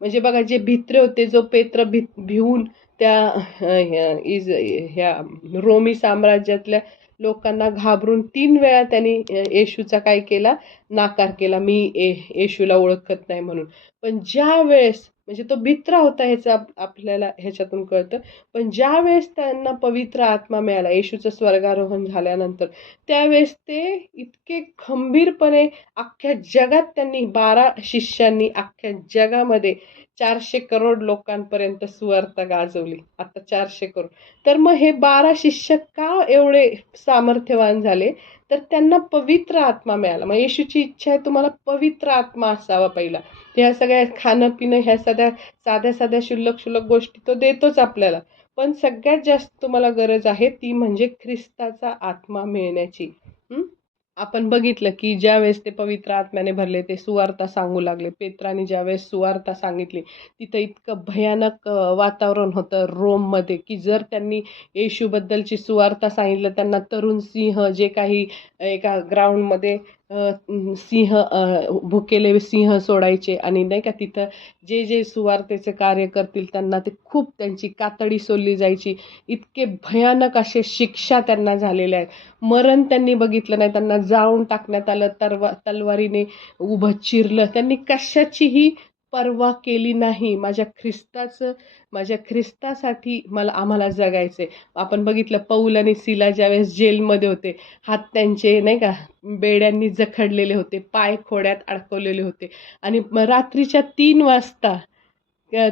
म्हणजे बघा, जे भित्रे होते, जो पेत्र भिवून त्या ह्या रोमी साम्राज्यातल्या लोकांना घाबरून 3 वेळा त्यांनी येशूचा काय केला, नाकार केला, मी येशूला ओळखत नाही म्हणून. पण ज्या वेळेस, म्हणजे तो भित्रा होता ह्याचं आपल्याला ह्याच्यातून कळतं. पण ज्या वेळेस त्यांना पवित्र आत्मा मिळाला येशूचं स्वर्गारोहण झाल्यानंतर, त्यावेळेस ते इतके खंबीरपणे अख्ख्या जगात, त्यांनी 12 शिष्यांनी अख्ख्या जगामध्ये 400 करोड लोकांपर्यंत सुवार्ता गाजवली. आता 400 करोड. तर मग हे 12 शिष्य का एवढे सामर्थ्यवान झाले? तर त्यांना पवित्र आत्मा मिळाला. मग येशूची इच्छा आहे तुम्हाला पवित्र आत्मा असावा पहिला. ह्या सगळ्या खाणं पिणं, ह्या सगळ्या साध्या साध्या शुल्लक शुल्लक गोष्टी तो देतोच आपल्याला. पण सगळ्यात जास्त तुम्हाला गरज आहे ती म्हणजे ख्रिस्ताचा आत्मा मिळण्याची. आपण बघितलं की ज्यावेळेस ते पवित्र आत्म्याने भरले, ते सुवार्ता सांगू लागले. पेत्राने ज्यावेळेस सुवार्ता सांगितली, तिथं इतकं भयानक वातावरण होतं रोममध्ये, की जर त्यांनी येशूबद्दलची सुवार्ता सांगितलं, त्यांना तरुण सिंह, जे काही एका ग्राउंडमध्ये सिंह, भुकेले सिंह सोडायचे. आणि नाही का, तिथं जे जे सुवार्तेचे कार्य करतील त्यांना ते खूप, त्यांची कातडी सोलली जायची. इतके भयानक असे शिक्षा त्यांना झालेल्या आहेत. मरण त्यांनी बघितलं नाही, त्यांना जाळून टाकण्यात आलं, तलवारीने उभं चिरलं. त्यांनी कशाचीही पर्वा केली नाही. माझ्या ख्रिस्तासाठी आम्हाला जगायचंय. आपण बघितलं पौल आणि सिला ज्यावेळेस जेलमध्ये होते, हात त्यांचे, नाही का, बेड्यांनी जखडलेले होते, पाय खोड्यात अडकवलेले होते. आणि रात्रीच्या 3 वाजता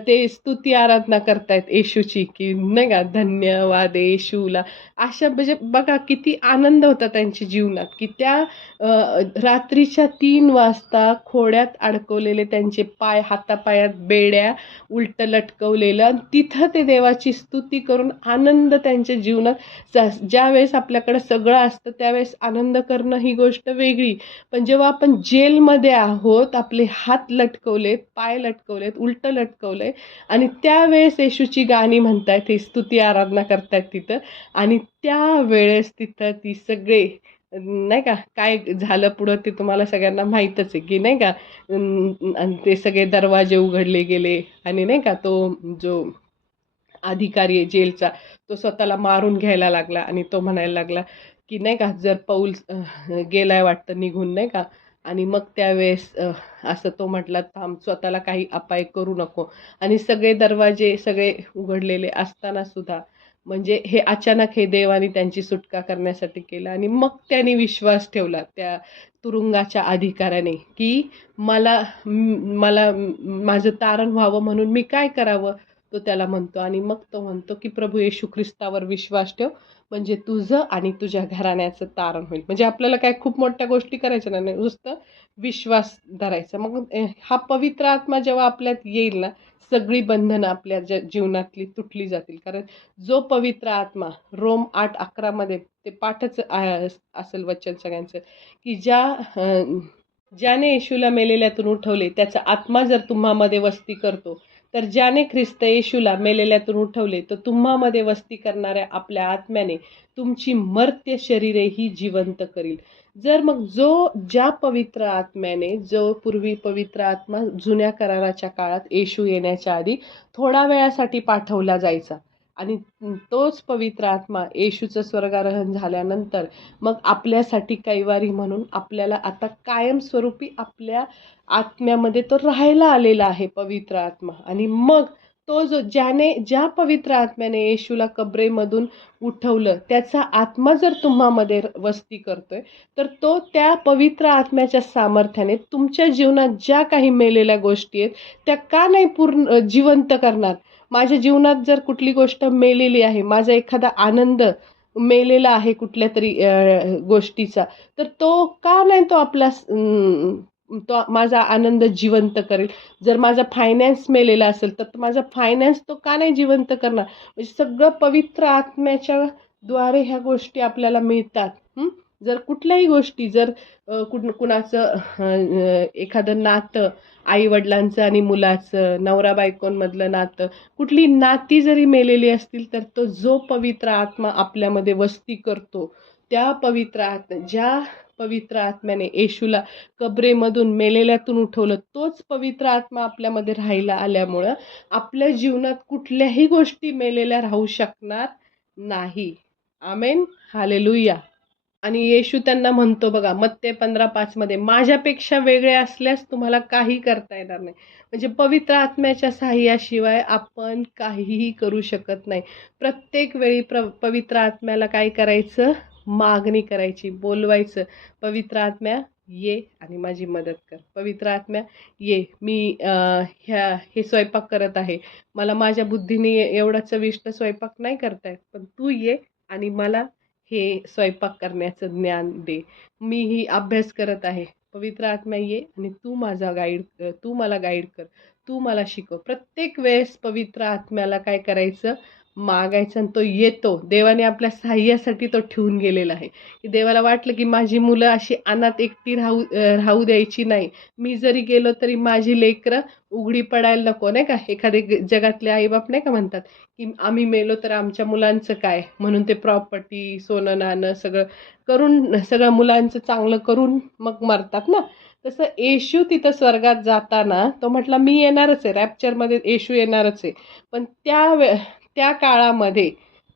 ते स्तुती आराधना करतायत येशूची, की नाही का, धन्यवाद येशूला. अशा म्हणजे बघा किती आनंद होता त्यांच्या जीवनात, की त्या रात्रीच्या 3 वाजता खोड्यात अडकवलेले त्यांचे पाय, हातापायात बेड्या, उलट लटकवलेलं, आणि तिथं ते देवाची स्तुती करून आनंद त्यांच्या जीवनात. ज्यावेळेस आपल्याकडे सगळं असतं त्यावेळेस आनंद करणं ही गोष्ट वेगळी. पण जेव्हा आपण जेलमध्ये आहोत, आपले हात लटकवलेत, पाय लटकवलेत, उलट लटकवलंय, आणि त्यावेळेस येशूची गाणी म्हणतायत, हे स्तुती आराधना करतायत तिथं. आणि त्यावेळेस तिथं ती सगळे, नाही का, काय झालं पुढं ते तुम्हाला सगळ्यांना माहीतच आहे, की नाही का, आणि ते सगळे दरवाजे उघडले गेले. आणि नाही का, तो जो अधिकारी आहे जेलचा, तो स्वतःला मारून घ्यायला लागला. आणि तो म्हणायला लागला, की नाही का, जर पौल गेलाय वाटतं निघून, नाही का. आणि मग त्यावेळेस असं तो म्हटला, थांब, स्वतःला काही अपाय करू नको. आणि सगळे दरवाजे सगळे उघडलेले असताना सुद्धा, म्हणजे हे अचानक हे देवाने त्यांची सुटका करण्यासाठी केलं. आणि मग त्यांनी विश्वास ठेवला त्या तुरुंगाच्या अधिकाऱ्याने, की मला मला माझं तारण व्हावं म्हणून मी काय करावं. तो त्याला म्हणतो. आणि मग तो म्हणतो, की प्रभू येशू ख्रिस्तावर विश्वास ठेव, म्हणजे तुझं आणि तुझ्या घराण्याचं तारण होईल. म्हणजे आपल्याला काय खूप मोठ्या गोष्टी करायच्या नाही, नुसतं विश्वास धरायचा. मग हा पवित्र आत्मा जेव्हा आपल्यात येईल ना, सगळी बंधनं आपल्या जीवनातली तुटली जातील. कारण जो पवित्र आत्मा, रोम 8:11 मध्ये ते पाठच असेल वचन सगळ्यांचं, की ज्याने येशूला मेलेल्यातून उठवले, त्याचा आत्मा जर तुम्हामध्ये वस्ती करतो, तर ज्याने ख्रिस्त येशूला मेलेल्यातून उठवले, तर तुम्हामध्ये वस्ती करणाऱ्या आपल्या आत्म्याने तुमची मर्त्य शरीरेही जिवंत करील. जर मग ज्या पवित्र आत्म्याने, जो पूर्वी पवित्र आत्मा जुन्या कराराच्या काळात येशू येण्याच्या आधी थोडा वेळासाठी पाठवला जायचा, आणि तोच पवित्र आत्मा येशूचं स्वर्गारोहण झाल्यानंतर मग आपल्यासाठी कैवारी म्हणून आपल्याला आता कायमस्वरूपी आपल्या आत्म्यामध्ये तो राहायला आलेला आहे, पवित्र आत्मा. आणि मग तो ज्या पवित्र आत्म्याने येशूला कबरेमधून उठवलं, त्याचा आत्मा जर तुम्हामध्ये वस्ती करतोय, तर तो त्या पवित्र आत्म्याच्या सामर्थ्याने तुमच्या जीवनात ज्या काही मेलेल्या गोष्टी आहेत त्या का नाही पूर्ण जिवंत करणार. माझ्या जीवनात जर कुठली गोष्ट मेलेली आहे, माझा एखादा आनंद मेलेला आहे कुठल्या तरी गोष्टीचा, तर तो का नाही तो आपला तो माझा आनंद जिवंत करेल. जर माझा फायनान्स मेलेला असेल, तर माझा फायनान्स तो का नाही जिवंत करणार? म्हणजे सगळं पवित्र आत्म्याच्या द्वारे ह्या गोष्टी आपल्याला मिळतात. जर कुठल्याही गोष्टी जर कुणाचं एखादं नातं आई-वडिलांचं आणि मुलाचं, नवरा-बायकोंमधलं नातं, कुठली नाती जरी मेलेली असतील, तर तो जो पवित्र आत्मा आपल्यामध्ये वस्ती करतो, त्या पवित्र ज्या पवित्र आत्म्याने येशूला कबरेमधून मेलेल्यातून उठवलं, तोच पवित्र आत्मा आपल्यामध्ये राहायला आल्यामुळं आपल्या जीवनात कुठल्याही गोष्टी मेलेल्या राहू शकणार नाही. आमेन. हालेलुया. आणि येशू त्यांना म्हणतो बघा मत्ते 15:5 मध्ये, माझ्यापेक्षा वेगळे असल्यास तुम्हाला काही करता येणार नाही. म्हणजे पवित्र आत्म्याच्या सहाय्याशिवाय आपण काहीही करू शकत नाही. प्रत्येक वेळी पवित्र आत्म्याला काय करायचं? मागणी करायची, बोलवायचं, पवित्र आत्म्या ये आणि माझी मदत कर. पवित्र आत्म्या ये, मी हे स्वयंपाक करत आहे, मला माझ्या बुद्धीने एवढा चविष्ट स्वयंपाक नाही करता येत, पण तू ये आणि मला हे स्वयंपाक करण्याचं ज्ञान दे. मीही अभ्यास करत आहे, पवित्र आत्मा ये आणि तू माझा तू मला गाईड कर, तू मला शिकव. प्रत्येक वेळेस पवित्र आत्म्याला काय करायचं? मागायचं आणि तो येतो. देवाने आपल्या सहाय्यासाठी तो ठेवून गेलेला आहे. की देवाला वाटलं की माझी मुलं अशी अनाथ एकटी राहू द्यायची नाही. मी जरी गेलो तरी माझी लेकरं उघडी पडायला नको, नाही का? एखादे जगातले आईबाप नाही का म्हणतात की आम्ही मेलो तर आमच्या मुलांचं काय, म्हणून ते प्रॉपर्टी, सोनं नाणं सगळं करून, सगळं मुलांचं चांगलं करून मग मरतात ना. तसं येशू तिथं स्वर्गात जाताना तो म्हटला मी येणारच आहे, रॅप्चरमध्ये येशू येणारच आहे. पण त्या काळामध्ये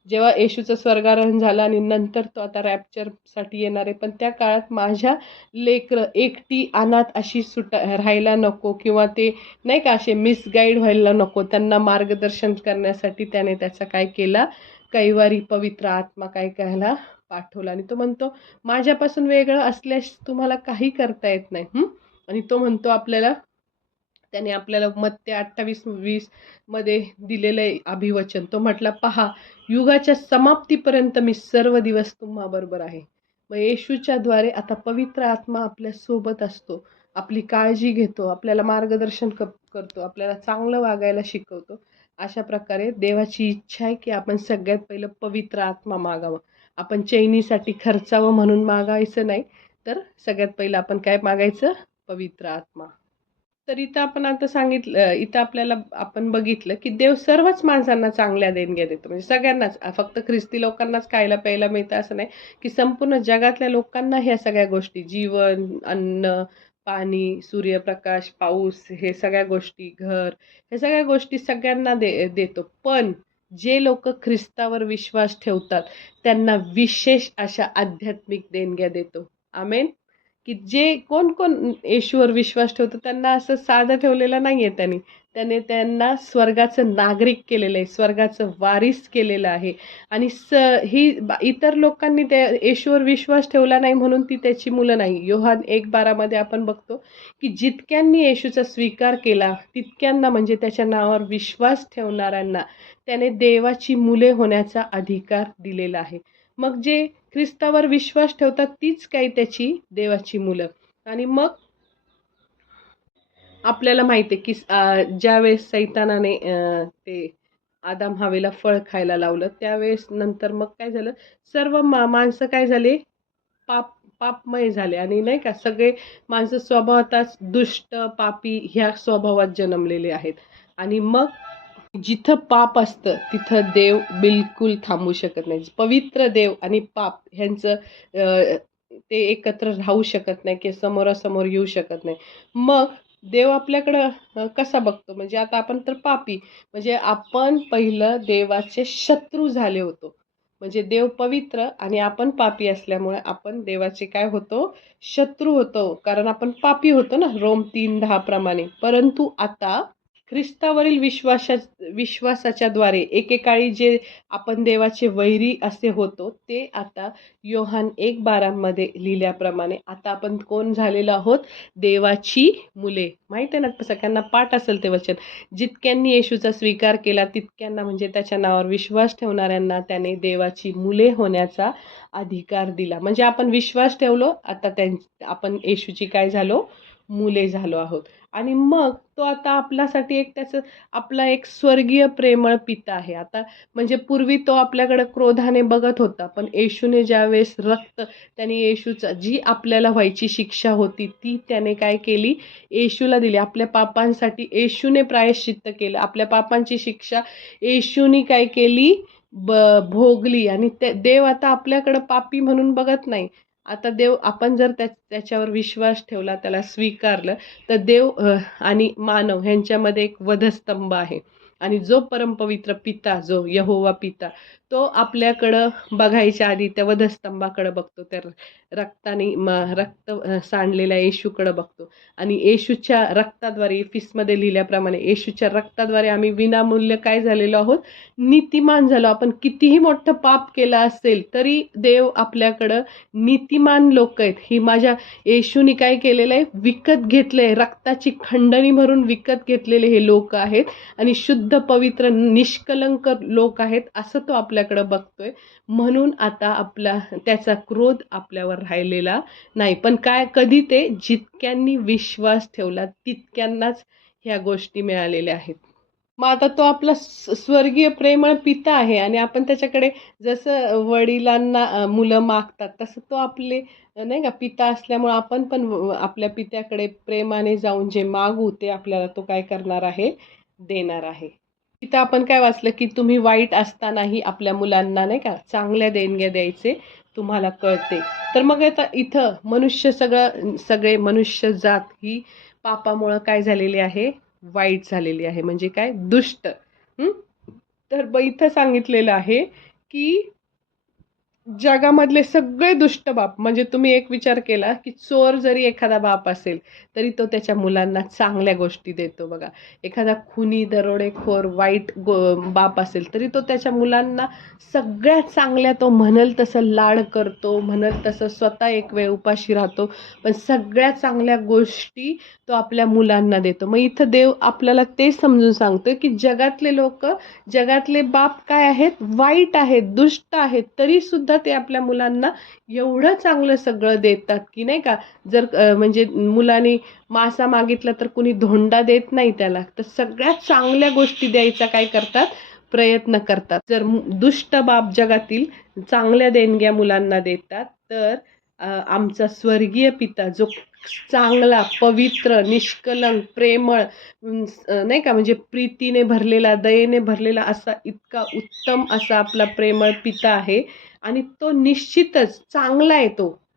जेव्हा येशूचं स्वर्गारोहण झालं आणि नंतर तो आता रॅप्चरसाठी येणार आहे, पण त्या काळात माझ्या लेकरं एकटी अनाथ अशी राहायला नको, किंवा ते नाही का असे मिसगाईड व्हायला नको. त्यांना मार्गदर्शन करण्यासाठी त्याने त्याचा काय केला? कैवारी पवित्र आत्मा काय करायला पाठवला. आणि तो म्हणतो माझ्यापासून वेगळं असल्यास तुम्हाला काही करता येत नाही. आणि तो म्हणतो आपल्याला, त्याने आपल्याला मत्ते 28:20 मध्ये दिलेलं आहे अभिवचन. तो म्हटला, पहा युगाच्या समाप्तीपर्यंत मी सर्व दिवस तुम्हाबरोबर आहे. मग येशूच्या द्वारे आता पवित्र आत्मा आपल्या सोबत असतो, आपली काळजी घेतो, आपल्याला मार्गदर्शन करतो, आपल्याला चांगलं वागायला शिकवतो. अशा प्रकारे देवाची इच्छा आहे की आपण सगळ्यात पहिलं पवित्र आत्मा मागावं. आपण चैनीसाठी खर्चावं म्हणून मागायचं नाही, तर सगळ्यात पहिलं आपण काय मागायचं? पवित्र आत्मा. तर इथं आपण आता सांगितलं, इथं आपल्याला आपण बघितलं की देव सर्वच माणसांना चांगल्या देणग्या देतो. म्हणजे सगळ्यांनाच, फक्त ख्रिस्ती लोकांनाच खायला प्यायला मिळतं असं नाही, की संपूर्ण जगातल्या लोकांना ह्या सगळ्या गोष्टी, जीवन, अन्न, पाणी, सूर्यप्रकाश, पाऊस, हे सगळ्या गोष्टी, घर, हे सगळ्या गोष्टी सगळ्यांना देतो. पण जे लोक ख्रिस्तावर विश्वास ठेवतात त्यांना विशेष अशा आध्यात्मिक देणग्या देतो. आमेन. की जे कोण कोण येशूवर विश्वास ठेवतो त्यांना असं साधं ठेवलेलं नाहीये त्यांनी. त्याने त्यांना स्वर्गाचं नागरिक केलेलं आहे, स्वर्गाचं वारीस केलेलं आहे. आणि इतर लोकांनी त्या येशूवर विश्वास ठेवला नाही म्हणून ती त्याची मुलं नाही. योहान 1:12 मध्ये आपण बघतो की जितक्यांनी येशूचा स्वीकार केला तितक्यांना, म्हणजे त्याच्या नावावर विश्वास ठेवणाऱ्यांना त्याने देवाची मुले होण्याचा अधिकार दिलेला आहे. मग जे ख्रिस्तावर विश्वास ठेवतात तीच काही त्याची देवाची मुलं. आणि मग आपल्याला माहिती आहे की ज्यावेळेस सैतानाने ते आदाम हवेला फळ खायला लावलं, त्यावेळेस नंतर मग काय झालं? सर्व माणसं काय झाले? पापमय झाले. आणि नाही का, सगळे माणसं स्वभावतःच दुष्ट, पापी ह्या स्वभावात जन्मलेले आहेत. आणि मग जिथं पाप असतं तिथं देव बिलकुल थांबू शकत नाही. पवित्र देव आणि पाप ह्यांचं ते एकत्र राहू शकत नाही, की समोरासमोर येऊ शकत नाही. मग देव आपल्याकडं कसा बघतो? म्हणजे आता आपण तर पापी, म्हणजे आपण पहिलं देवाचे शत्रू झाले होतो. म्हणजे देव पवित्र आणि आपण पापी असल्यामुळे आपण देवाचे काय होतो? शत्रू होतो, कारण आपण पापी होतो ना, रोम 3:10 प्रमाणे. परंतु आता ख्रिस्तावरील विश्वासाच्या द्वारे एकेकाळी जे आपण देवाचे वैरी असे होतो ते आता योहान 1:12 मध्ये लिहिल्याप्रमाणे आता आपण कोण झालेलो आहोत? देवाची मुले. माहित आहे ना, सगळ्यांना पाठ असेल ते वचन. जितक्यांनी येशूचा स्वीकार केला तितक्यांना म्हणजे त्याच्या नावावर विश्वास ठेवणाऱ्यांना त्याने देवाची मुले होण्याचा अधिकार दिला. म्हणजे आपण विश्वास ठेवलो, आता आपण येशूची काय झालो? मुले झालो आहोत. आणि मग तो आता आपल्यासाठी आपला एक स्वर्गीय प्रेमळ पिता आहे. आता म्हणजे पूर्वी तो आपल्याकडे क्रोधाने बघत होता, पण येशूने ज्यावेळेस त्याने येशूचा जी आपल्याला व्हायची शिक्षा होती ती त्याने काय केली? येशूला दिली. आपल्या पापांसाठी येशूने प्रायश्चित्त केलं. आपल्या पापांची शिक्षा येशूने काय केली? भोगली. आणि देव आता आपल्याकडे पापी म्हणून बघत नाही. आता देव, आपण जर त्याच्यावर विश्वास ठेवला, त्याला स्वीकारलं, तर देव आणि मानव ह्यांच्यामध्ये एक वधस्तंभ आहे. आणि जो परमपवित्र पिता, जो यहोवा पिता, तो आपल्याकडं बघायच्या आधी त्या वधस्तंभाकडे बघतो, त्या रक्त सांडलेल्या येशूकडे बघतो. आणि येशूच्या रक्ताद्वारे, फिसमध्ये लिहिल्याप्रमाणे, येशूच्या रक्ताद्वारे आम्ही विनामूल्य काय झालेलो आहोत? नीतिमान झालो. आपण कितीही मोठं पाप केलं असेल तरी देव आपल्याकडं नीतिमान लोक आहेत. ही माझ्या येशूने काय केलेलं आहे? विकत घेतलंय. रक्ताची खंडणी भरून विकत घेतलेले हे लोक आहेत आणि शुद्ध, पवित्र, निष्कलंक लोक आहेत असं तो आपल्याकडे बघतोय. म्हणून आता त्याचा क्रोध आपल्यावर राहिलेला नाही. पण कधी ते जितक्यांनी विश्वास ठेवला तितक्यांनाच ह्या गोष्टी मिळालेल्या आहेत. मग आता तो आपला स्वर्गीय प्रेमळ पिता आहे आणि आपण त्याच्याकडे जसं वडिलांना मुलं मागतात तसं तो आपले नाही का पिता असल्यामुळे आपण पण आपल्या पित्याकडे प्रेमाने जाऊन जे मागू ते आपल्याला तो काय करणार आहे? देणार आहे. तिथं आपण काय वाचलं की तुम्ही वाईट असतानाही आपल्या मुलांना नाही का चांगल्या देणग्या द्यायचे तुम्हाला कळते. तर मग आता इथं सगळे मनुष्य जात ही पापामुळं काय झालेली आहे? वाईट झालेली आहे. म्हणजे काय? दुष्ट. तर इथं सांगितलेलं आहे की जगामधले सगळे दुष्ट बाप, म्हणजे तुम्ही एक विचार केला की चोर जरी एखादा बाप असेल तरी तो त्याच्या मुलांना चांगल्या गोष्टी देतो बघा. एखादा खुनी, दरोडेखोर, वाईट बाप असेल तरी तो त्याच्या मुलांना सगळ्यात चांगल्या तो म्हणल तसं लाड करतो, म्हणल तसं स्वतः एक वेळ उपाशी राहतो, पण सगळ्या चांगल्या गोष्टी तो आपल्या मुलांना देतो. मग इथं देव आपल्याला ते समजून सांगतोय की जगातले बाप काय आहेत? वाईट आहेत, दुष्ट आहेत, तरी सुद्धा ते आपल्या मुलांना एवढं चांगलं सगळं देतात की नाही का. जर म्हणजे मुलांनी मासा मागितला तर कुणी धोंडा देत नाही त्याला, तर सगळ्यात चांगल्या गोष्टी द्यायचा काय करतात? प्रयत्न करतात. जर दुष्ट बाप जगातील चांगल्या देणग्या मुलांना देतात, तर आमचा स्वर्गीय पिता जो चांगला, पवित्र, निष्कलंक, प्रेमळ नाही का, म्हणजे प्रीतीने भरलेला, दयेने भरलेला असा इतका उत्तम असा आपला प्रेमळ पिता आहे. आणि तो निश्चितच चांगला आहे.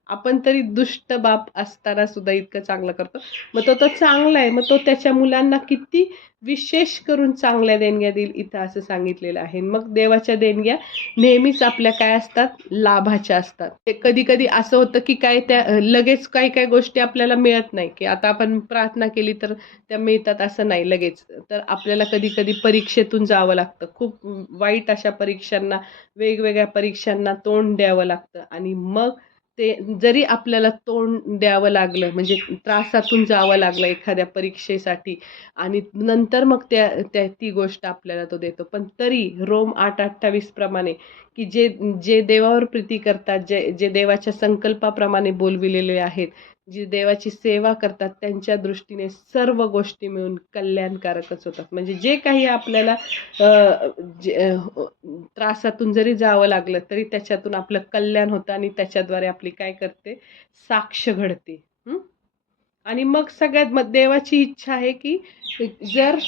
आपण तरी दुष्ट बाप असताना सुद्धा इतकं चांगलं करतो, मग तो चांगला आहे. मग तो त्याच्या मुलांना किती विशेष करून चांगल्या देणग्या देईल इथं असं सांगितलेलं आहे. मग देवाच्या देणग्या नेहमीच आपल्या काय असतात? लाभाच्या असतात. कधी कधी असं होतं की त्या लगेच काही गोष्टी आपल्याला मिळत नाही, की आता आपण प्रार्थना केली तर त्या मिळतात असं नाही लगेच. तर आपल्याला कधी कधी परीक्षेतून जावं लागतं. खूप वाईट अशा परीक्षांना, वेगवेगळ्या परीक्षांना तोंड द्यावं लागतं. आणि मग ते जरी आपल्याला तोंड द्यावं लागलं, म्हणजे त्रासातून जावं लागलं एखाद्या परीक्षेसाठी, आणि नंतर मग ती गोष्ट आपल्याला तो देतो. पण तरी रोम 8:28 प्रमाणे की जे देवावर प्रीती करतात, जे देवाच्या संकल्पाप्रमाणे बोलविलेले आहेत, जे देवाची सेवा करतात, त्यांच्या दृष्टीने सर्व गोष्टी मिळून कल्याणकारकच होतात. म्हणजे जे काही आपल्याला त्रासातून जरी जावं लागलं तरी त्याच्यातून आपलं कल्याण होतं आणि त्याच्याद्वारे आपली काय करते? साक्ष घडते. आणि मग सगळ्यात देवाची इच्छा आहे की जर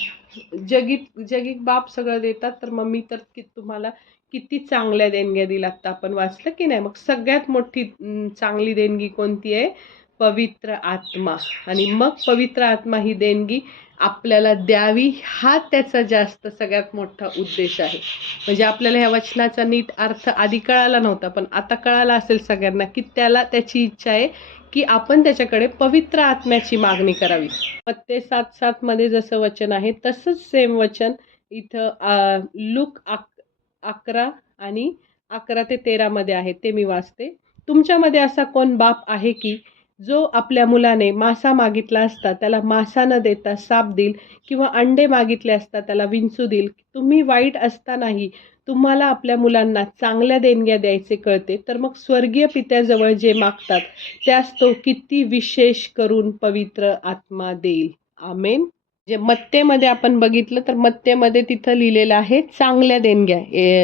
जगिक बाप सगळं देतात, तर मग मी तर तुम्हाला किती चांगल्या देणग्या दिल्या. आता आपण वाचलं की नाही. मग सगळ्यात मोठी चांगली देणगी कोणती आहे? पवित्र आत्मा. आणि मग पवित्र आत्मा ही देणगी आपल्याला द्यावी, हा त्याचा जास्त सगळ्यात मोठा उद्देश आहे. म्हणजे आपल्याला ह्या वचनाचा नीट अर्थ आधी कळाला नव्हता, पण आता कळाला असेल सगळ्यांना की त्याची इच्छा आहे की आपण त्याच्याकडे पवित्र आत्म्याची मागणी करावी. मत्ते 7:7 मध्ये जसं वचन आहे तसंच सेम वचन इथं लूक 11 आणि 11 ते 13 मध्ये आहे, ते मी वाचते. तुमच्यामध्ये असा कोण बाप आहे की जो आपल्या मुलाने मासा मागितला असता त्याला मासा न देता साप देईल, किंवा अंडे मागितले असता त्याला विंचू देईल? तुम्ही वाईट असतानाही तुम्हाला आपल्या मुलांना चांगल्या देणग्या द्यायचे कळते, तर मग स्वर्गीय पित्याजवळ जे मागतात त्यास तो किती विशेष करून पवित्र आत्मा देईल. आमेन. जे मत्तेमध्ये आपण बघितलं तर मत्तेमध्ये तिथं लिहिलेलं आहे चांगल्या देणग्या.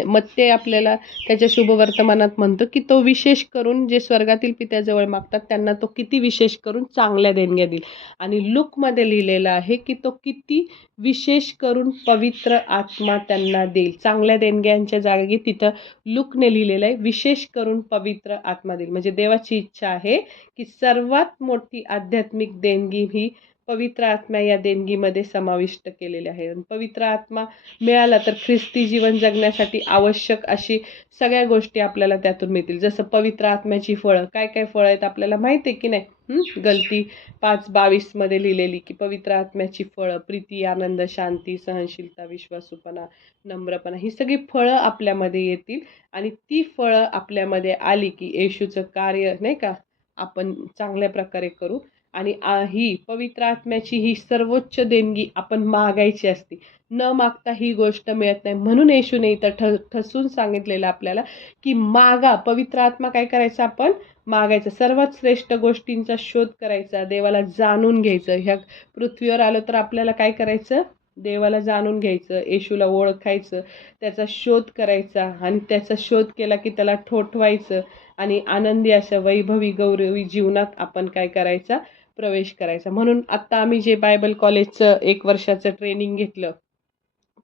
मत्ते आपल्याला त्याच्या शुभवर्तमानात म्हणतो की तो विशेष करून जे स्वर्गातील पित्याजवळ मागतात त्यांना तो किती विशेष करून चांगल्या देणग्या देईल. आणि लूकमध्ये लिहिलेलं आहे की तो किती विशेष करून पवित्र आत्मा त्यांना देईल. चांगल्या देणग्यांच्या जागी तिथं लूकने लिहिलेलं आहे विशेष करून पवित्र आत्मा देईल. म्हणजे देवाची इच्छा आहे की सर्वात मोठी आध्यात्मिक देणगी ही पवित्र आत्मा या देणगीमध्ये समाविष्ट केलेले आहे. पवित्र आत्मा मिळाला तर ख्रिस्ती जीवन जगण्यासाठी आवश्यक अशी सगळ्या गोष्टी आपल्याला त्यातून मिळतील. जसं पवित्र आत्म्याची फळं, काय काय फळं आहेत आपल्याला माहिती आहे की नाही? गलती 5:22 मध्ये लिहिलेली की पवित्र आत्म्याची फळं प्रीती, आनंद, शांती, सहनशीलता, विश्वासूपणा, नम्रपणा, ही सगळी फळं आपल्यामध्ये येतील. आणि ती फळं आपल्यामध्ये आली की येशूचं कार्य नाही का आपण चांगल्या प्रकारे करू. आणि ही पवित्र आत्म्याची ही सर्वोच्च देणगी आपण मागायची असते. न मागता ही गोष्ट मिळत नाही. म्हणून येशूने इथं ठसून सांगितलेलं आपल्याला की मागा. पवित्र आत्मा काय करायचं? आपण मागायचं. सर्वात श्रेष्ठ गोष्टींचा शोध करायचा, देवाला जाणून घ्यायचं. ह्या पृथ्वीवर आलो तर आपल्याला काय करायचं? देवाला जाणून घ्यायचं, येशूला ओळखायचं, त्याचा शोध करायचा आणि त्याचा शोध केला की त्याला ठोठवायचं आणि आनंदी अशा वैभवी गौरवी जीवनात आपण काय करायचा? प्रवेश करायचा. म्हणून आता आम्ही जे बायबल कॉलेजचं 1 वर्षाचं ट्रेनिंग घेतलं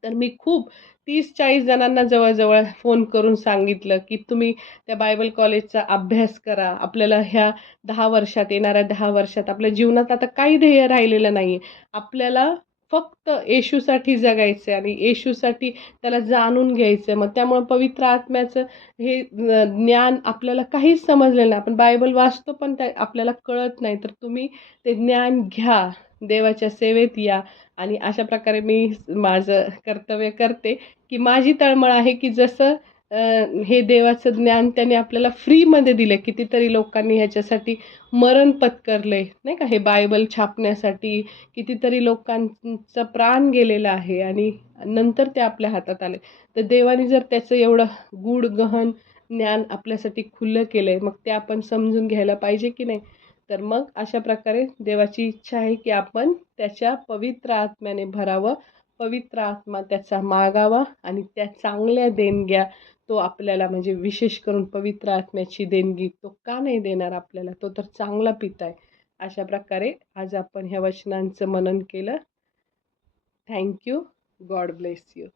तर मी खूप 30-40 जणांना जवळजवळ फोन करून सांगितलं की तुम्ही त्या बायबल कॉलेजचा अभ्यास करा. आपल्याला ह्या 10 वर्षात, येणाऱ्या 10 वर्षात आपल्या जीवनात आता काही ध्येय राहिलेलं नाही. आपल्याला फक्त येशूसाठी जगायचं आणि येशूसाठी त्याला जाणून घ्यायचं. मग त्यामुळे पवित्र आत्म्याचं हे ज्ञान आपल्याला काहीच समजलेलं नाही. आपण बायबल वाचतो पण त्या आपल्याला कळत नाही. तर तुम्ही ते ज्ञान घ्या, देवाच्या सेवेत या. आणि अशा प्रकारे मी माझं कर्तव्य करते की माझी तळमळ आहे की जसं हे देवाचं ज्ञान त्याने आपल्याला फ्रीमध्ये दिलं. कितीतरी लोकांनी ह्याच्यासाठी मरण पत्करले नाही का? हे बायबल छापण्यासाठी कितीतरी लोकांचा प्राण गेलेला आहे आणि नंतर ते आपल्या हातात आले. तर देवाने जर त्याचं एवढं गूढ गहन ज्ञान आपल्यासाठी खुलं केलंय, मग ते आपण समजून घ्यायला पाहिजे की नाही? तर मग अशा प्रकारे देवाची इच्छा आहे की आपण त्याच्या पवित्र आत्म्याने भरावं, पवित्र आत्मा त्याचा मागावा आणि त्या चांगल्या देणग्या तो आपल्याला, म्हणजे विशेष करून पवित्र आत्म्याची देणगी तो का नाही देणार आपल्याला? तो तर चांगला पिता आहे. अशा प्रकारे आज आपण ह्या वचनांचं मनन केलं. थँक्यू. God bless you.